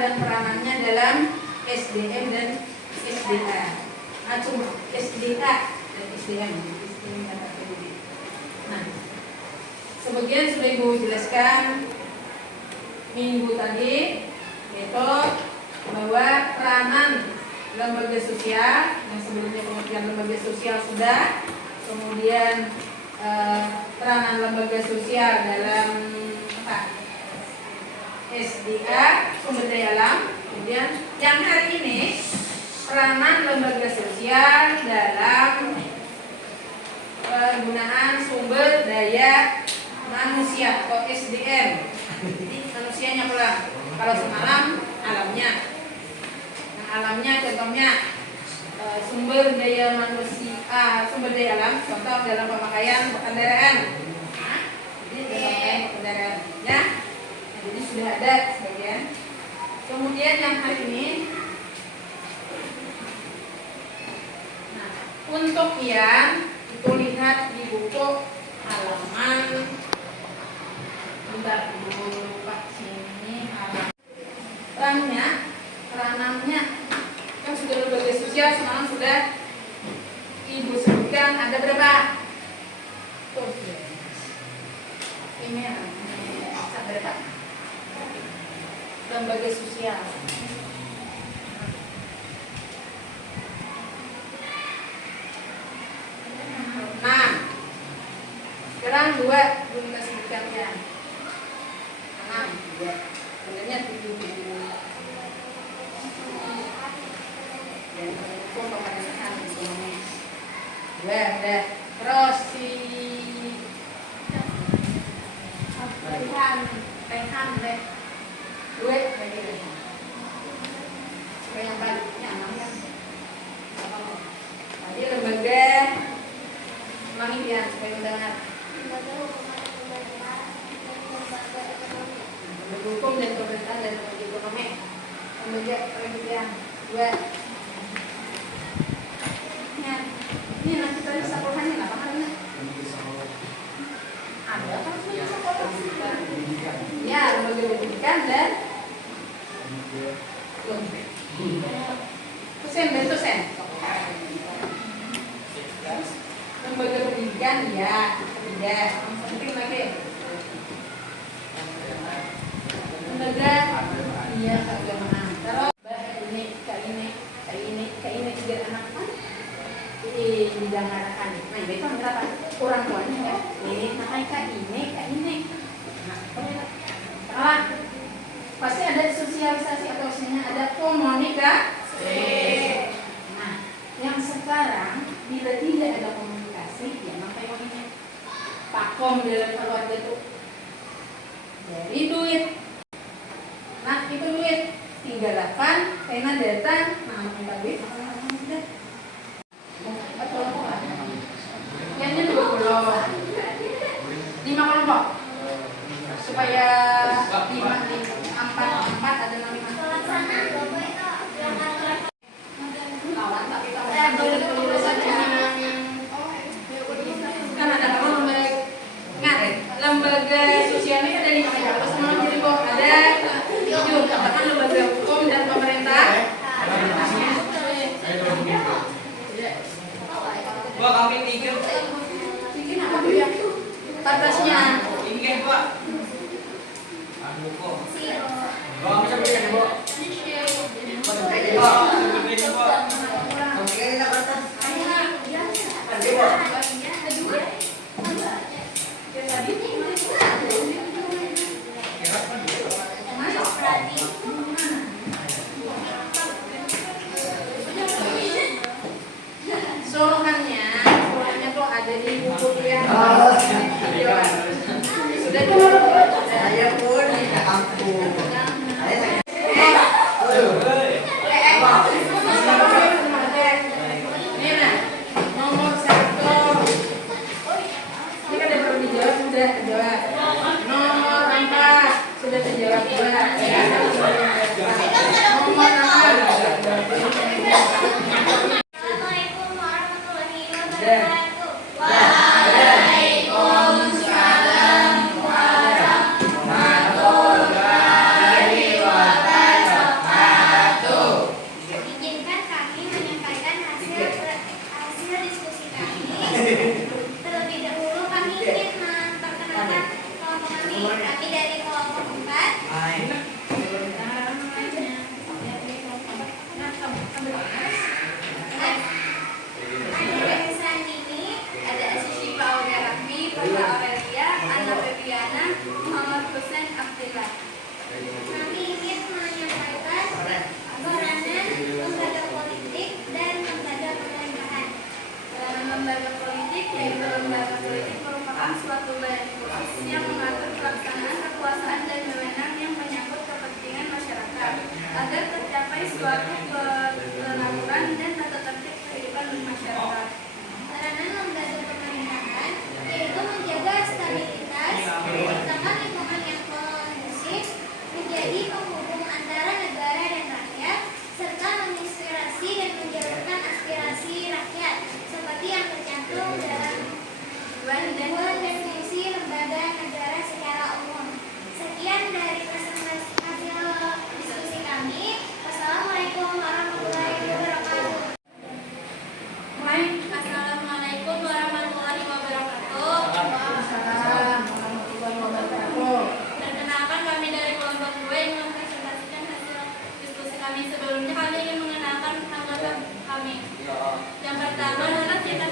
dan peranannya dalam SDM dan SDA. Nah, cuma SDA dan SDM. Nah, sebagian sudah Ibu jelaskan minggu tadi, yaitu bahwa peranan lembaga sosial yang sebelumnya pengertian lembaga sosial sudah, kemudian peranan lembaga sosial dalam SDA sumber daya alam, kemudian yang hari ini peranan lembaga sosial dalam penggunaan sumber daya manusia atau SDM. Jadi manusianya pula. Kalau semalam alamnya. Nah, alamnya contohnya sumber daya manusia, sumber daya alam, contoh dalam pemakaian kendaraan. Nah, jadi dalam pemakaian kendaraan, ya. Nah, jadi sudah ada sebagian. Kemudian yang hari ini, nah, untuk yang itu lihat di buku halaman, bentar dulu lupa sini halaman. Peranannya kan sudah lembaga sosial semalam sudah Ibu sebutkan ada berapa? Tuh, ini ada berapa? Lembaga sosial. Nah, sekarang 2 belum kita sebutkan ya. 6, 2. Sebenarnya 7. Pemerintahan ekonomi. Udah. Terus si Rehan deh. Duit lagi deh. Supaya yang baliknya namanya. Tadi lembaga ulangi ya supaya mendengar. Lembaga hukum dan pemerintahan dan lembaga ekonomi. Lembaga penelitian. 2. Ini nanti tadi sakuhannya apa namanya? Ada kan sudah sakuhan? Ya, lembaga pendidikan dan dosen. Lembaga pendidikan ya, ketiga. Penting lagi. Lembaga iya keagamaan. Terus ini 3 anak kan? Bidang arahan. Nah, itu berapa? Orang tuanya ya. Ini namanya kak ini. Nah, pasti ada sosialisasi atau istilahnya ada komunikasi. Nah, yang sekarang bila tidak ada komunikasi, ya maka yang ini pakom dalam keluarga itu dari duit. Nah, itu duit tinggalkan karena datang, nah minta duit. Yang 20 5 kelompok supaya 4 ada 5 lawan tapi kalau boleh saja kan ada lembaga sosial ini ada 5 kalau semalam jadi kok ada 7 katakan lembaga hukum dan pemerintah. Kami 3. Bikin apa tuh ya? Kertasnya. Ingat, Pak. Anu kok. Bawa bisa bikin, Bu. Suruhannya tuh ada di buku yang sudah Saya pun di kampung. nomor 1 Ada Ihsan ini, ada Asyifa Aulia Rahmi, Farha Aurelia, Anna Febiana, Muhammad Hussein Abdillah. Kami ingin menyampaikan peranan lembaga politik dan lembaga pemerintahan. Peranan lembaga politik, yaitu lembaga politik merupakan suatu badan khusus yang mengatur pelaksanaan kekuasaan dan wewenang yang menyangkut kepentingan masyarakat agar tercapai suatu kemakmuran dan tata tertib kehidupan masyarakat. Peranan lembaga pemerintahan yaitu menjaga stabilitas, menciptakan lingkungan yang kondusif, menjadi penghubung antara negara dan rakyat, serta menginspirasi dan menjalankan aspirasi rakyat, seperti yang tercantum dalam tujuan dan fungsi lembaga negara secara umum. Sekian dari presentasi hasil diskusi kami. Wassalamualaikum warahmatullahi wabarakatuh. Assalamualaikum warahmatullahi wabarakatuh. Waalaikumsalam warahmatullahi wabarakatuh. Perkenalkan, kami dari kelompok 2 yang mempresentasikan hasil diskusi kami. Sebelumnya kami ingin mengenalkan anggota kami. Yang pertama adalah kita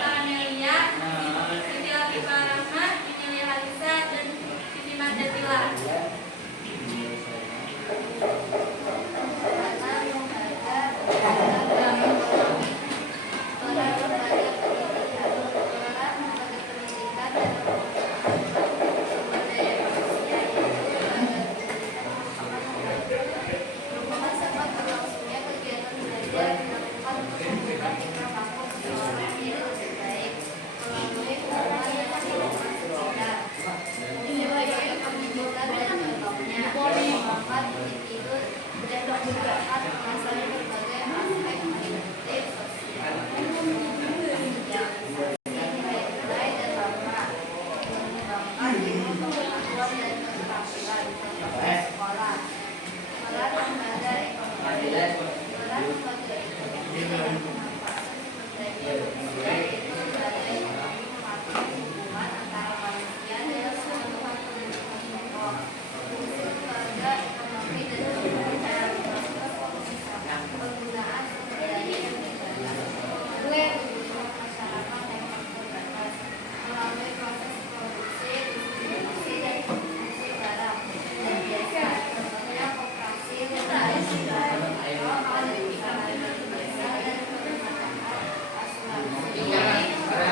Kanelia, Siti Latifah Rahmat, Emilia Halisa, dan Siti Madatila.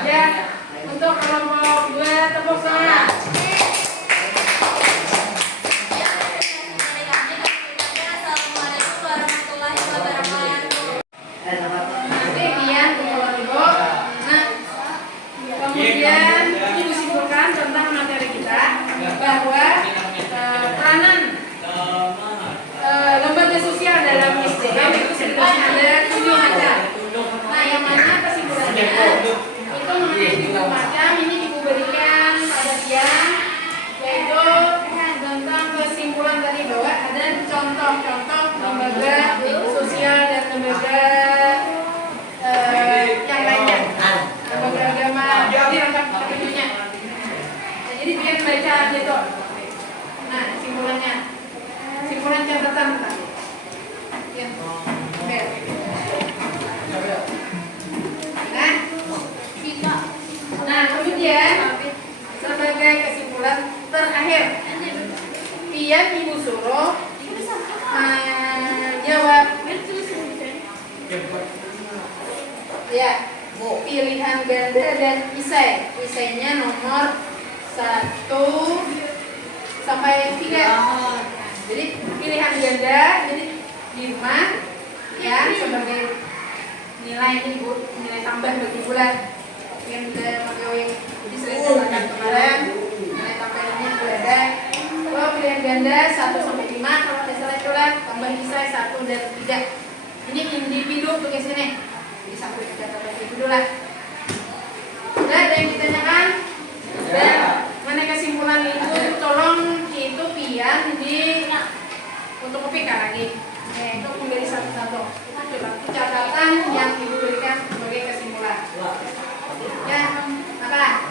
Ya, untuk kelompok 2 tepuk tangan. Assalamualaikum warahmatullahi wabarakatuh. Nanti Dian kelompok Ibu. Nah, kemudian Ibu simpulkan tentang materi kita bahwa peranan lembaga sosial dalam SDM itu sebenarnya ada 7 macam. Nah, yang mana kesimpulannya itu mengenai 7 macam ini Ibu berikan pada Dian, yaitu tentang kesimpulan tadi bahwa ada contoh-contoh lembaga sosial dan lembaga yang lainnya, lembaga agama di lengkap ketujuhnya. Nah, jadi Dian baca gitu. Nah, simpulannya, simpulan catatan tadi. Ya, bel. Nah, kemudian sebagai kesimpulan terakhir, Pian Ibu suruh jawab ya, pilihan ganda dan isai. Isainya nomor 1 sampai 3. Jadi pilihan ganda jadi 5 ya sebagai nilai ini Bu, nilai tambah bagi bulan. Yang diselesaikan kemarin, nilai tambahnya sudah ada. Kalau pilihan ganda 1 sampai 5, kalau tidak salah itulah tambah isai 1 dan 3. Ini individu tulis ini. Jadi sampai 3 tambah individu lah. Sudah ada yang ditanyakan? Dan mana kesimpulan itu? Tolong itu Pian di untuk kopikan lagi. Untuk menjadi satu-satu. Itu catatan yang Ibu berikan sebagai kesimpulan. Ya, apa?